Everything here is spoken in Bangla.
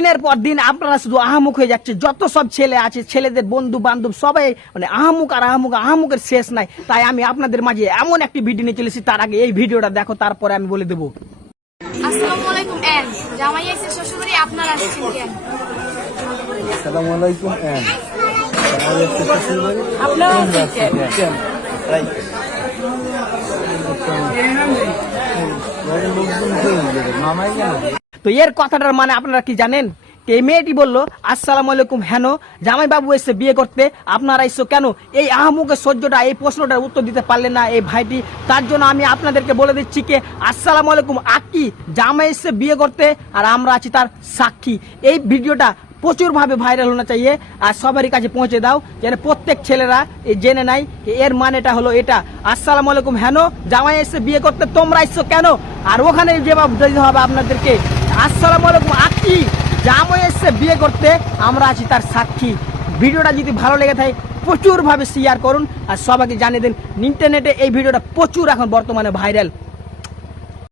দিনের পর দিন আপনারা শুধু আহামুক হয়ে যাচ্ছে, যত সব ছেলে আছে ছেলেদের বন্ধু বান্ধব সবাই মানে আহামুক আর আহামুক, আহামুকের শেষ নাই। তাই আমি আপনাদের মাঝে এমন একটি ভিডিও নিয়ে চলেছি, তার আগে এই ভিডিওটা দেখো, তারপরে আমি বলে দেবো। আসসালামু আলাইকুম এন জামাই এসে শ্বশুরবাড়ি, আপনারা আসছেন কেন? আসসালামু আলাইকুম এন জামাই এসে শ্বশুরবাড়ি, আপনারা আসছেন কেন? মামাই কেন? তো এর কথাটার মানে আপনারা কি জানেন? এই মেয়েটি বললো আসসালামু আলাইকুম হেন জামাই বাবু এসে বিয়ে করতে, আপনারা এসো কেন? এই আহমুকের সহ্যটা, এই প্রশ্নটার উত্তর দিতে পারলেন না এই ভাইটি। তার জন্য আমি আপনাদেরকে বলে দিচ্ছি কে আসসালামু আলাইকুম আকি জামাই এসে বিয়ে করতে, আর আমরা আছি তার সাক্ষী। এই ভিডিওটা প্রচুর ভাবে ভাইরাল হোনা চাইয়ে, আর সবারই কাছে পৌঁছে দাও যেন প্রত্যেক ছেলেরা জেনে নাই এর মানেটা হলো এটা। আসসালামু আলাইকুম হেন জামাই এসে বিয়ে করতে, তোমরা এসো কেন? আর ওখানে জবাব দিতে হবে আপনাদেরকে আসসালামু আলাইকুম আকি জামাই এসে বিয়ে করতে, আমরা আছি তার সাক্ষী। ভিডিওটা যদি ভালো লেগে থাকে প্রচুর ভাবে শেয়ার করুন আর সবাইকে জানিয়ে দিন। ইন্টারনেটে এই ভিডিওটা প্রচুর এখন বর্তমানে ভাইরাল।